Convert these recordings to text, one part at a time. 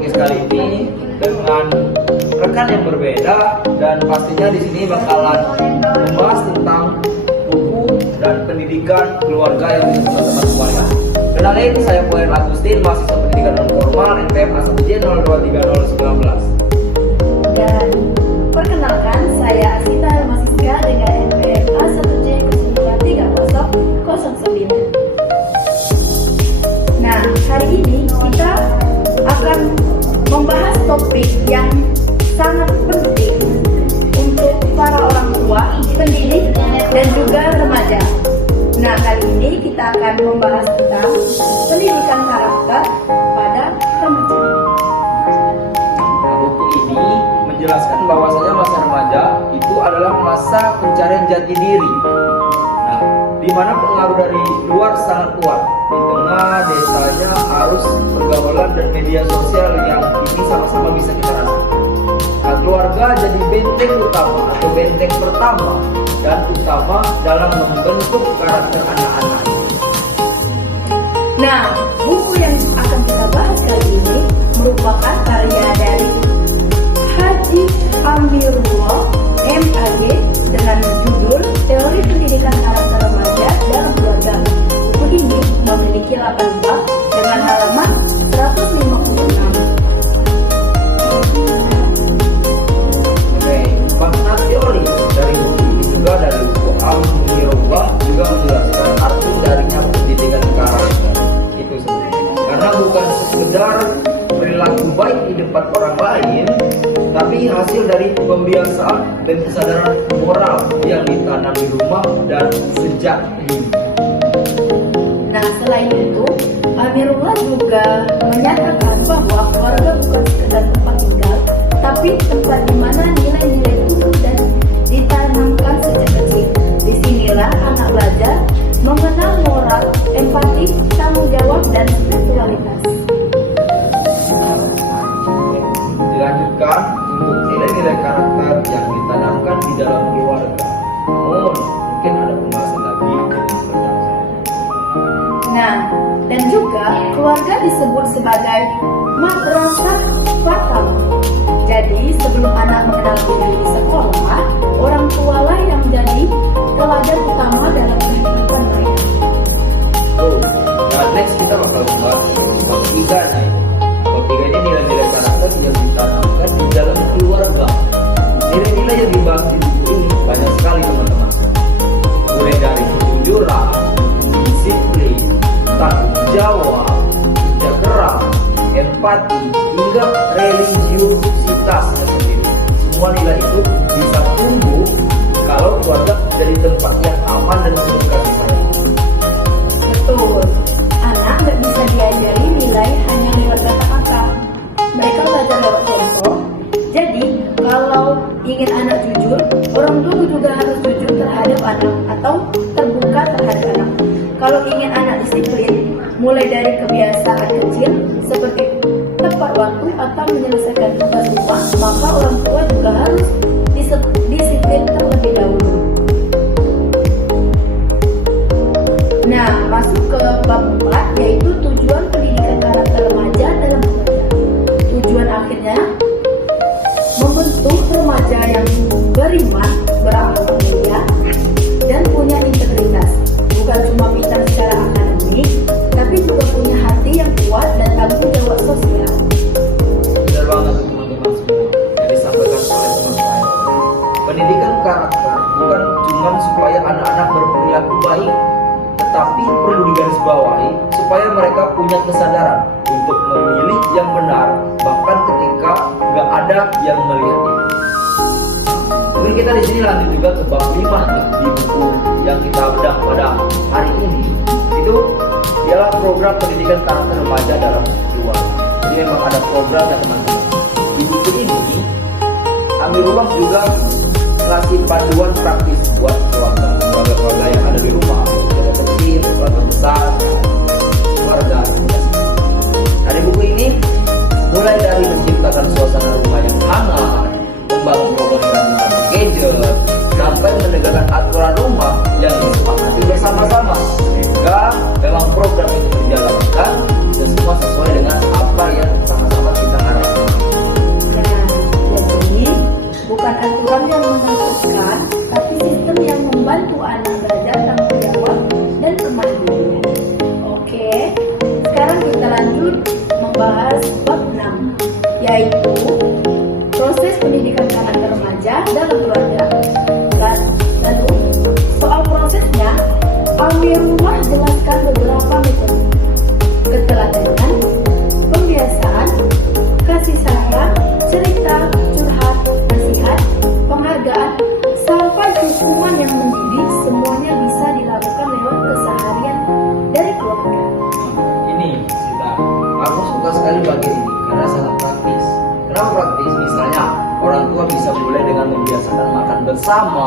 podcast kali ini dengan rekan yang berbeda, dan pastinya di sini bakalan membahas tentang buku dan pendidikan keluarga yang bisa teman-teman semuanya. Kenalin, saya Poen Agustin, mahasiswa pendidikan non formal NPM A1J 023019. Dan perkenalkan, saya Asita Helmasiska dengan NPM A1J 023009. Nah, hari ini kita akan membahas topik yang sangat penting untuk para orang tua, pendidik, dan juga remaja. Nah, kali ini kita akan membahas tentang pendidikan karakter pada remaja. Nah, buku ini menjelaskan bahwasanya masa remaja itu adalah masa pencarian jati diri. Nah, di mana pengaruh dari luar sangat kuat. Di tengah desanya arus pergaulan dan media sosial yang ini sama-sama bisa kita rasakan. Nah, keluarga jadi benteng utama atau benteng pertama dan utama dalam membentuk karakter anak-anak. Nah, buku yang akan kita bahas kali ini merupakan karya dari Haji Amirullah MAG dengan judul Teori Pendidikan Karakter Remaja dalam Keluarga. Buku ini memiliki 8 bab dengan halaman 156. Oke, makna teori dari buku ini juga dari buku Amirullah juga menjelaskan arti darinya pendidikan karakter itu sendiri. Karena bukan sekedar perilaku baik di depan orang lain, tapi hasil dari pembiasaan dan kesadaran moral yang ditanam di rumah dan sejak dini. Nah, selain itu, Amirullah juga menyatakan bahwa keluarga bukan sekedar tempat tinggal, tapi tempat di mana nilai-nilai tumbuh dan ditanamkan sejak kecil. Disinilah anak belajar mengenal moral, empati, tanggung jawab, dan spiritualitas. Dilanjutkan untuk nilai-nilai karakter yang ditanamkan di dalam keluarga. Namun, mungkin ada pembahasan lagi jenis tentang. Nah, dan juga keluarga disebut sebagai madrasah pertama. Jadi, sebelum anak mengenal diri di sekolah, orang tualah yang menjadi teladan utama dalam kehidupan mereka. Nah, next kita bakal membahas bab 3 nya ini. Bab 3 ini nilai-nilai karakter yang ditanamkan di dalam keluarga. Nilai-nilai yang dibahas di buku ini banyak sekali, teman-teman. Mulai dari kejujuran, disiplin, tanggung jawab, kerja keras, empati, hingga religiusitasnya sendiri. Semua nilai itu bisa tumbuh kalau keluarga jadi tempat yang aman dan penuh kasih sayang. Betul, anak nggak bisa diajari nilai hanya lewat kata-kata. Mereka belajar lewat contoh. Jadi, kalau ingin anak jujur, orang tua juga harus jujur terhadap anak atau terbuka terhadap anak. Kalau ingin anak disiplin, mulai dari kebiasaan kecil seperti tepat waktu atau menyelesaikan tugas rumah, maka orang tua juga harus disiplin terlebih dahulu. Nah, masuk ke bab 4, yaitu tujuan pendidikan karakter remaja dalam keluarga. Tujuan akhirnya membentuk remaja yang beriman, berakhlak mulia, dan punya integritas. Bukan cuma pintar secara akademik, tapi juga punya hati yang kuat dan tanggung jawab sosial. Benar banget teman-teman semua yang disampaikan oleh teman saya. Pendidikan karakter bukan cuma supaya anak-anak berperilaku baik, tetapi perlu digarisbawahi supaya mereka punya kesadaran untuk memilih yang benar, bahkan ketika nggak ada yang melihat itu. Mungkin kita di sini lanjut juga ke bab 5 nih, di buku yang kita bedah pada hari ini. Itu ialah program pendidikan karakter remaja dalam keluarga. Jadi memang ada programnya, teman-teman. Di buku ini Amirullah juga ngasih panduan praktis buat keluarga yang ada di rumah, keluarga kecil, keluarga besar, keluarga. Nah, di buku ini mulai dari menciptakan suasana rumah yang hangat, membangun komunikasi tanpa gadget, sampai menegakkan aturan rumah yang disepakati bersama-sama, sehingga memang program itu dijalankan dan semua sesuai dengan apa yang sama-sama kita harapkan. membahas bab 6, yaitu proses pendidikan karakter remaja dalam keluarga. Lalu, soal prosesnya, Amirullah jelaskan beberapa metode: keteladanan, pembiasaan, kasih sayang, cerita, curhat, nasihat, penghargaan, sampai hukuman yang mendidik. Semuanya bisa dilakukan lewat keseharian dari keluarga. Ini Sita, aku suka sekali bagian ini karena sangat praktis. Kenapa praktis? Misalnya orang tua bisa mulai dengan membiasakan makan bersama,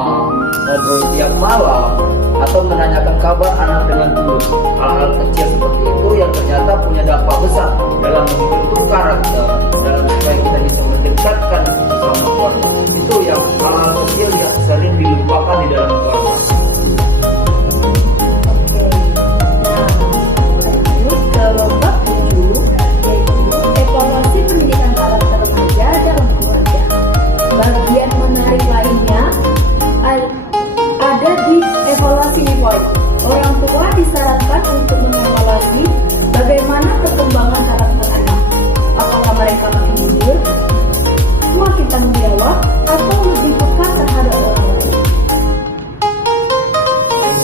ngobrol tiap malam, atau menanyakan kabar anak dengan tulus. Hal-hal kecil seperti itu yang ternyata punya dampak besar dalam membentuk karakter, dalam supaya kita bisa mendekatkan sesama keluarga. Itu yang hal-hal kecil yang sering dilupakan di dalam keluarga. Terus ke bab 7, yaitu evaluasi pendidikan karakter remaja dalam keluarga. Bagian menarik lainnya ada di evaluasi point. Orang tua disarankan untuk mengevaluasi bagaimana perkembangan karakter anak. Apakah mereka makin jujur, makin tanggung jawab, atau lebih peka terhadap orang lain.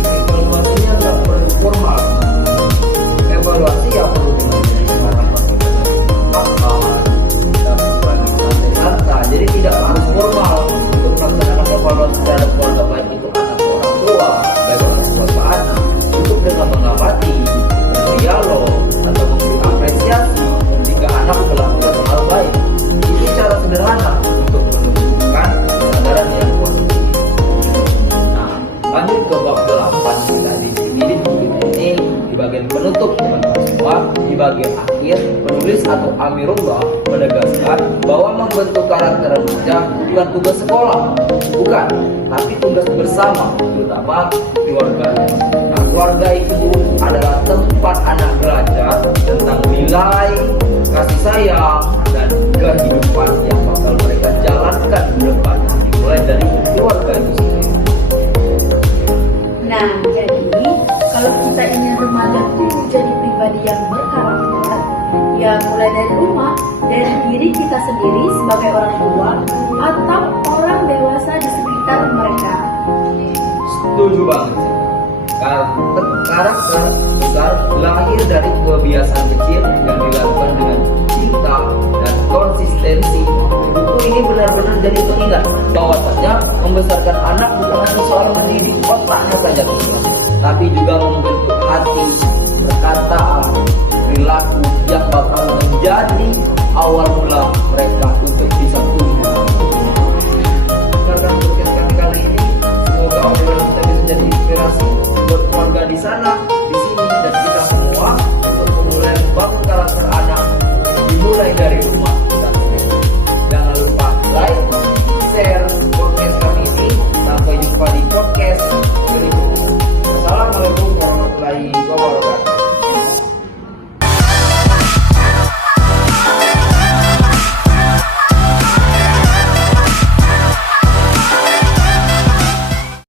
Evaluasinya nggak perlu formal. Evaluasi yang perlu dilakukan secara santai. Jadi tidak harus formal untuk melaksanakan evaluasi terhadap keluarga, baik itu anak orang tua, baik orang tua ke anak, cukup dengan mengamati, berdialog, atau memberi apresiasi jika anak melakukan hal baik. Ini cara sederhana untuk menunjukkan kesadaran yang positif. Nah, lanjut ke bab 8 kita di ini di bagian penutup, teman-teman semua. Di bagian akhir, penulis atau Amirullah menegaskan bahwa membentuk karakter remaja bukan tugas sekolah, bukan, tapi tugas bersama, terutama keluarganya. Nah, keluarga itu adalah tempat anak belajar tentang nilai, kasih sayang, dan kehidupan yang bakal mereka jalankan di depan, dimulai dari keluarga itu sendiri. Nah, jadi kalau kita ingin remaja itu menjadi pribadi yang berkarakter, ya mulai dari rumah, dari diri kita sendiri sebagai orang tua atau orang dewasa di sekitar mereka. Setuju banget. Karakter besar lahir dari kebiasaan kecil yang dilakukan dengan cinta dan konsistensi. Buku ini benar-benar jadi pengingat bahwasanya membesarkan anak bukan hanya soal mendidik otaknya saja, tapi juga membentuk hati, perkataan, perilaku yang bakal menjadi awal mula mereka untuk bisa tumbuh. Karena podcast kami kali ini, semoga obrolan kita bisa jadi inspirasi buat keluarga di sana, di sini, dan kita semua untuk memulai membangun karakter anak dimulai dari